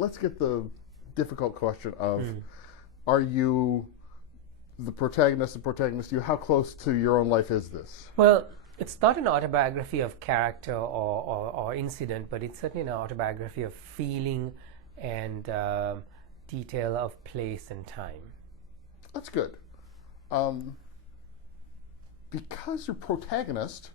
let's get the difficult question of, are you the protagonist you? How close to your own life is this? Well, it's not an autobiography of character or incident, but it's certainly an autobiography of feeling and detail of place and time. That's good. Because your protagonist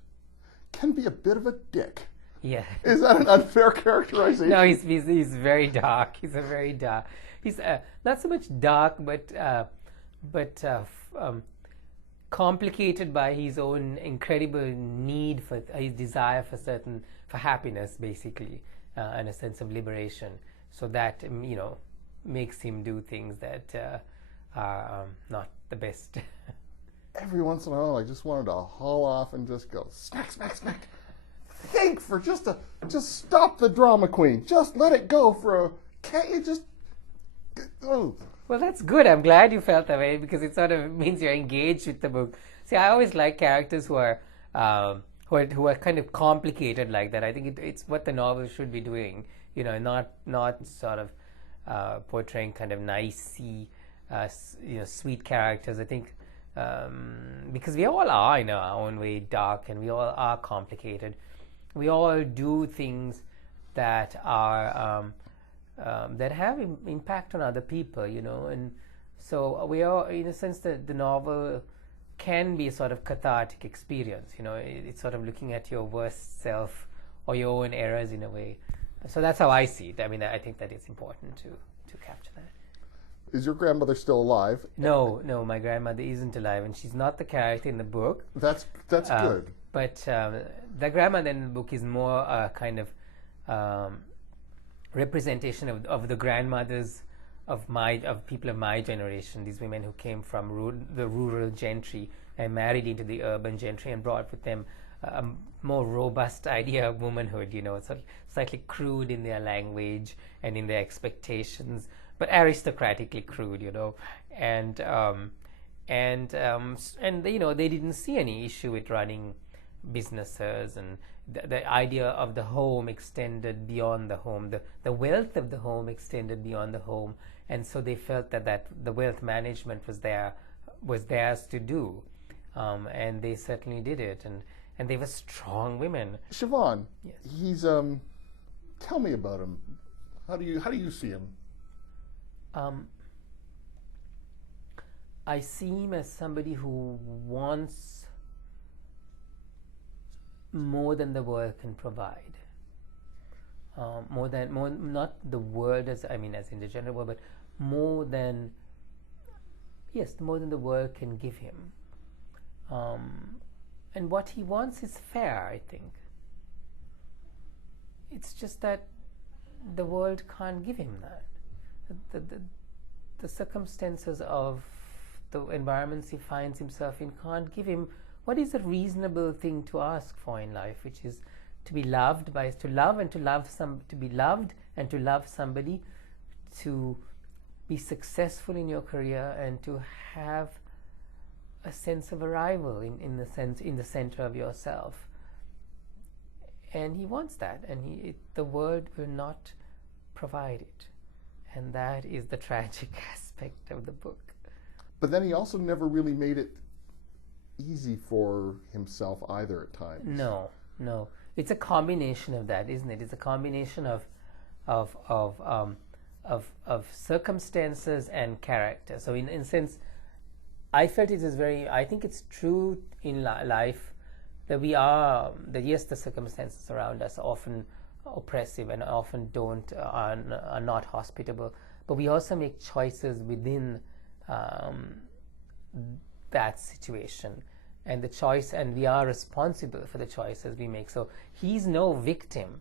can be a bit of a dick. Yeah. Is that an unfair characterization? No, he's very dark. He's a very dark. He's not so much dark, but complicated by his own incredible need for his desire for happiness, basically, and a sense of liberation. So that makes him do things that are not the best. Every once in a while, I just wanted to haul off and just go smack, smack, smack. Think for just stop the drama queen. Just let it go for a. Can't you just? Oh. Well, that's good. I'm glad you felt that way, because it sort of means you're engaged with the book. See, I always like characters who are kind of complicated like that. I think it's what the novel should be doing. Not sort of portraying kind of nicey, sweet characters. I think because we all are in our own way dark, and we all are complicated. We all do things that are that have impact on other people, and so we are, in a sense, that the novel can be a sort of cathartic experience. It's sort of looking at your worst self or your own errors in a way. So that's how I see it. I mean, I think that it's important to capture that. Is your grandmother still alive? No, my grandmother isn't alive, and she's not the character in the book. That's good. But the grandmother in the book is more a kind of representation of the grandmothers of people of my generation. These women who came from the rural gentry and married into the urban gentry and brought with them a more robust idea of womanhood. Sort of slightly crude in their language and in their expectations, but aristocratically crude. And they didn't see any issue with running businesses, and the idea of the home extended beyond the home, the wealth of the home extended beyond the home, and so they felt that the wealth management was theirs to do, and they certainly did it, and they were strong women. Siobhan, yes. He's tell me about him. How do you see him? I see him as somebody who wants more than the world can provide. More not the world as in the general world, but more than the world can give him. And what he wants is fair, I think. It's just that the world can't give him that. The circumstances of the environments he finds himself in can't give him what is a reasonable thing to ask for in life, which is to be loved to be loved and to love somebody, to be successful in your career, and to have a sense of arrival in the center of yourself. And he wants that, and the world will not provide it, and that is the tragic aspect of the book. But then he also never really made it easy for himself either at times. No. It's a combination of that, isn't it? It's a combination of circumstances and character. So in a sense, I felt it is I think it's true in life that yes, the circumstances around us are often oppressive and often are not hospitable, but we also make choices within that situation, and we are responsible for the choices we make. So he's no victim,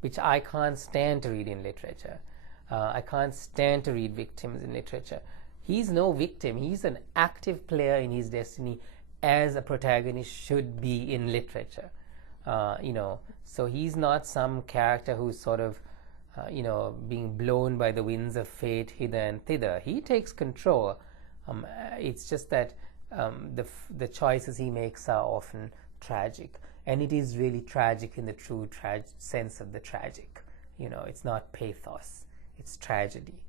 which I can't stand to read in literature. I can't stand to read victims in literature. He's no victim. He's an active player in his destiny, as a protagonist should be in literature. So he's not some character who's sort of being blown by the winds of fate hither and thither. He takes control. It's just that the choices he makes are often tragic, and it is really tragic in the true sense of the tragic. It's not pathos. it's tragedy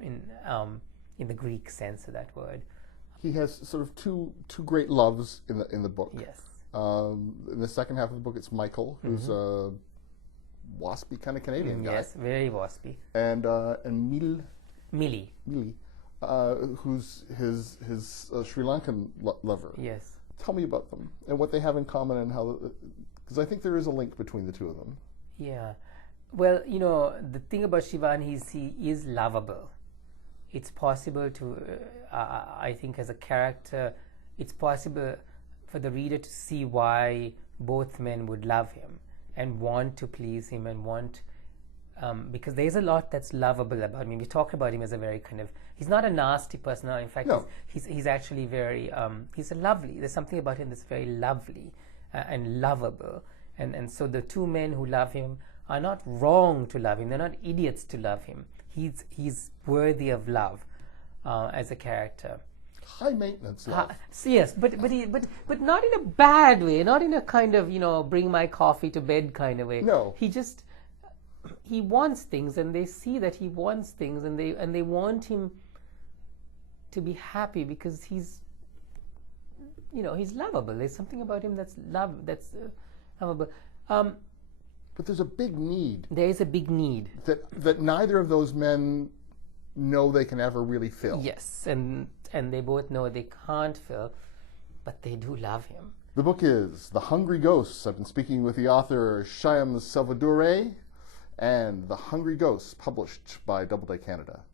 in the Greek sense of that word. He has sort of two great loves in the book. Yes. In the second half of the book, it's Michael, who's a waspy kind of Canadian guy. Yes, very waspy. And Millie. Who's his Sri Lankan lover. Yes. Tell me about them and what they have in common and how, because I think there is a link between the two of them. Yeah. Well, the thing about Shivan is he is lovable. It's possible to, I think as a character, it's possible for the reader to see why both men would love him and want to please him and want, because there's a lot that's lovable about him. We talk about him as a very kind of, he's not a nasty person. In fact, no. he's actually very, he's a lovely, there's something about him that's very lovely and lovable. And so the two men who love him are not wrong to love him. They're not idiots to love him. He's worthy of love as a character. High maintenance love. Yes, but not in a bad way, not in a kind of bring my coffee to bed kind of way. No. He wants things, and they see that he wants things, and they want him to be happy because he's lovable. There's something about him that's lovable. But there's a big need. There is a big need that neither of those men know they can ever really fill. Yes, and they both know they can't fill, but they do love him. The book is The Hungry Ghosts. I've been speaking with the author Shyam Selvadurai, and The Hungry Ghosts, published by Doubleday Canada.